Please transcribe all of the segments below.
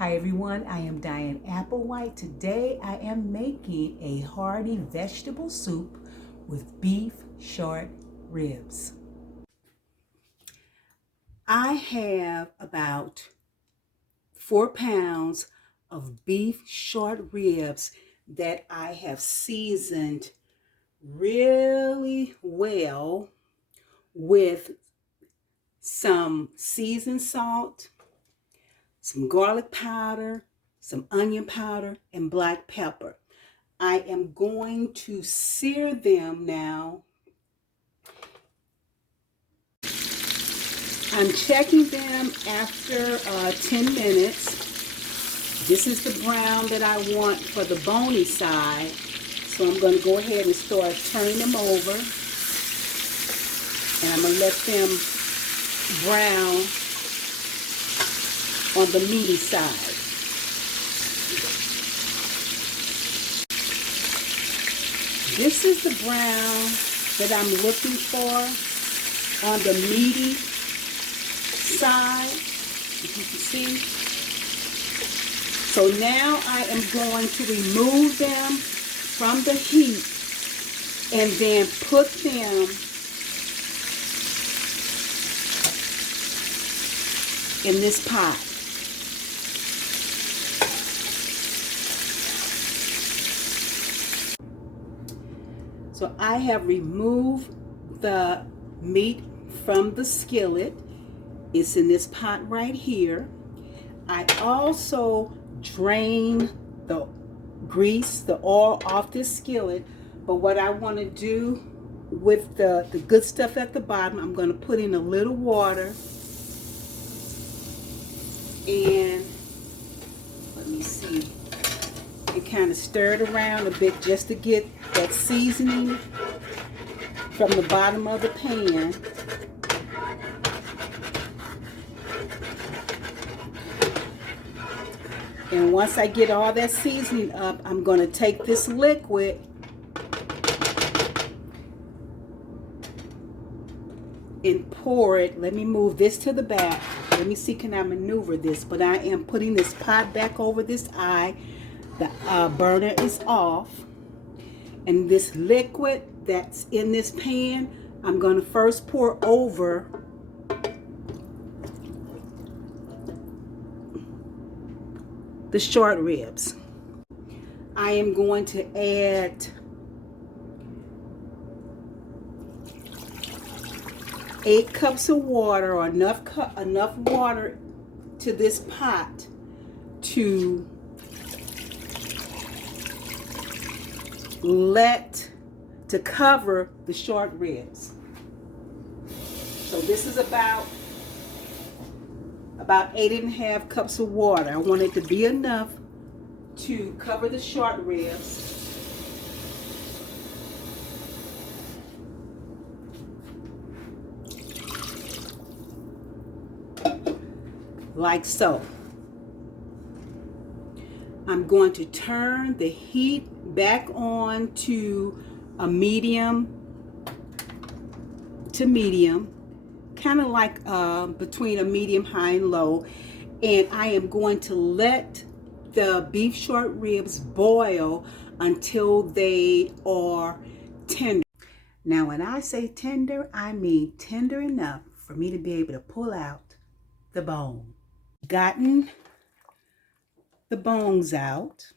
Hi everyone, I am Diane Applewhite. Today I am making a hearty vegetable soup with beef short ribs. I have about 4 pounds of beef short ribs that I have seasoned really well with some seasoned salt, some garlic powder, some onion powder, and black pepper. I am going to sear them now. I'm checking them after 10 minutes. This is the brown that I want for the bony side. So I'm going to go ahead and start turning them over. And I'm going to let them brown on the meaty side. This is the brown that I'm looking for on the meaty side, if you can see. So now I am going to remove them from the heat and then put them in this pot. So I have removed the meat from the skillet. It's in this pot right here. I also drain the grease, the oil off this skillet. But what I want to do with the good stuff at the bottom, I'm going to put in a little water. And let me see. And kind of stir it around a bit just to get that seasoning from the bottom of the pan. And once I get all that seasoning up, I'm going to take this liquid and pour it. Let me move this to the back. Let me see, can I maneuver this? But I am putting this pot back over this eye. The burner is off. And this liquid that's in this pan, I'm going to first pour over the short ribs. I am going to add 8 cups of water, or enough water to this pot to cover the short ribs. So this is about 8.5 cups of water. I want it to be enough to cover the short ribs. Like so. I'm going to turn the heat back on to a medium to medium, kind of like between a medium, high, and low. And I am going to let the beef short ribs boil until they are tender. Now, when I say tender, I mean tender enough for me to be able to pull out the bone. Gotten the bones out.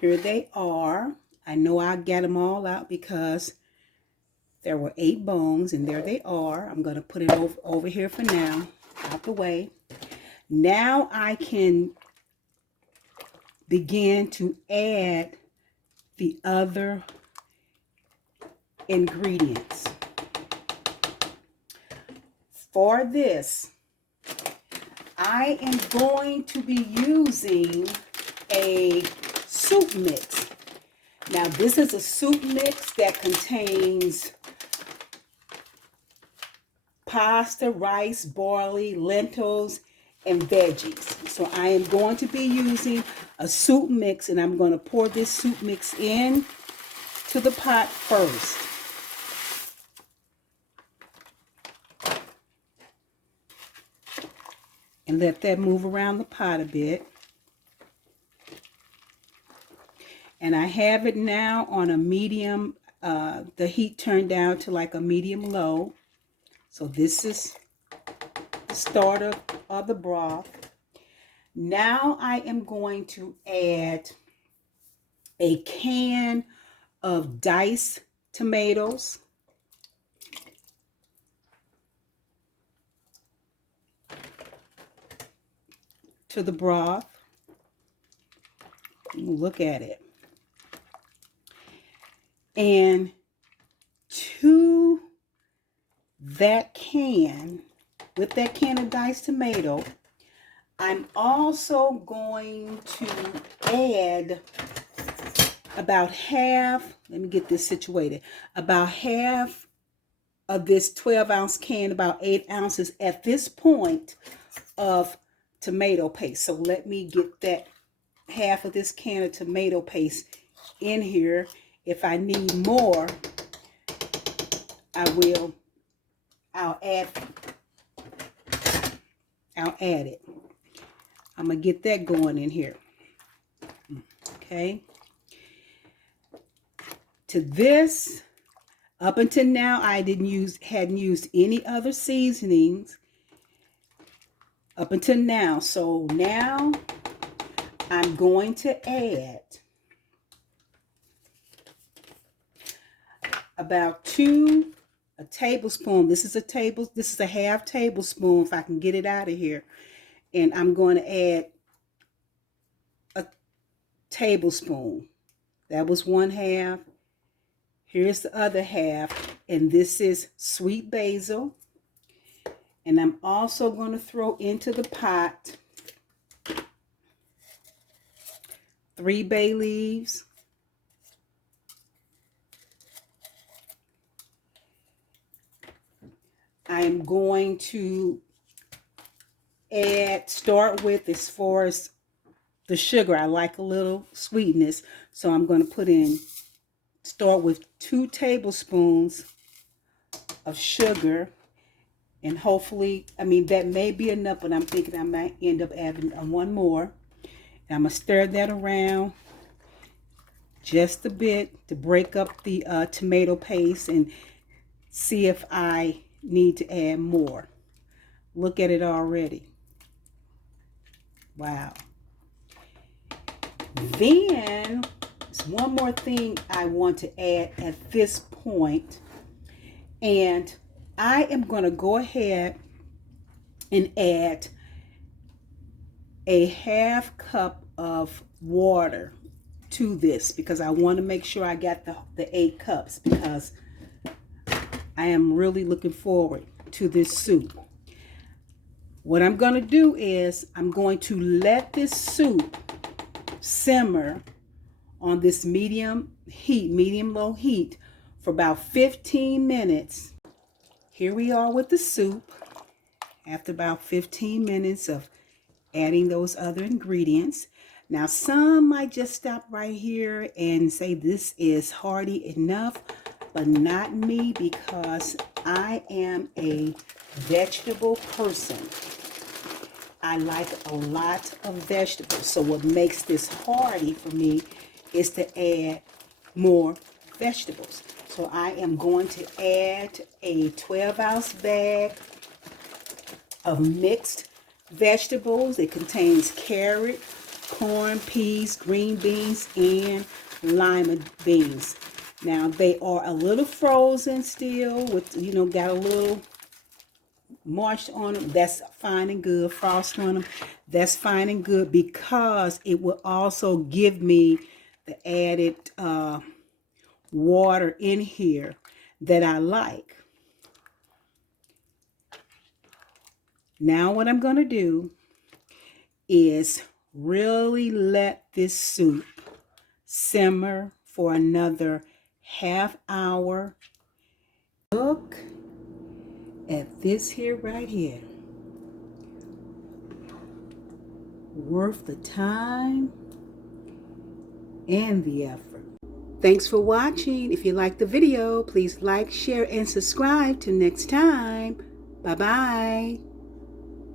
Here they are. I know I got them all out because there were 8 bones, and there they are. I'm going to put it over here for now, out the way. Now I can begin to add the other ingredients. For this, I am going to be using a soup mix. Now, this is a soup mix that contains pasta, rice, barley, lentils, and veggies. So I am going to be using a soup mix, and I'm going to pour this soup mix in to the pot first. and let that move around the pot a bit. And I have it now on a medium, the heat turned down to like a medium low. So this is the start of the broth. Now I am going to add a can of diced tomatoes. To the broth. Look at it. And to that can, with that can of diced tomato, I'm also going to add about half, let me get this situated, about half of this 12-ounce can, about 8 ounces at this point of tomato paste. So let me get that half of this can of tomato paste in here. If I need more, I'll add it. I'm gonna get that going in here. Okay. To this, up until now, I hadn't used any other seasonings up until now. So now I'm going to add about a tablespoon. This is a half tablespoon if I can get it out of here. And I'm going to add a tablespoon. That was 1/2. Here's the other half. And this is sweet basil. And I'm also going to throw into the pot 3 bay leaves. I'm going to start with, as far as the sugar, I like a little sweetness. So I'm going to start with 2 tablespoons of sugar. And hopefully, that may be enough, but I'm thinking I might end up adding one more. And I'm going to stir that around just a bit to break up the tomato paste and see if I need to add more. Look at it already. Wow. Then, there's one more thing I want to add at this point. And I am going to go ahead and add a 1/2 cup of water to this, because I want to make sure I got the 8 cups, because I am really looking forward to this soup. What I'm going to do is I'm going to let this soup simmer on this medium-low heat for about 15 minutes. Here we are with the soup after about 15 minutes of adding those other ingredients. Now, some might just stop right here and say this is hearty enough, but not me, because I am a vegetable person. I like a lot of vegetables. So what makes this hearty for me is to add more vegetables. So I am going to add a 12-ounce bag of mixed vegetables. It contains carrot, corn, peas, green beans, and lima beans. Now, they are a little frozen still with, got a little moist on them. That's fine and good. Frost on them. That's fine and good, because it will also give me the added water in here that I like. Now what I'm going to do is really let this soup simmer for another ½ hour. Look at this here right here. Worth the time and the effort. Thanks for watching. If you liked the video, please like, share, and subscribe. Till next time. Bye-bye.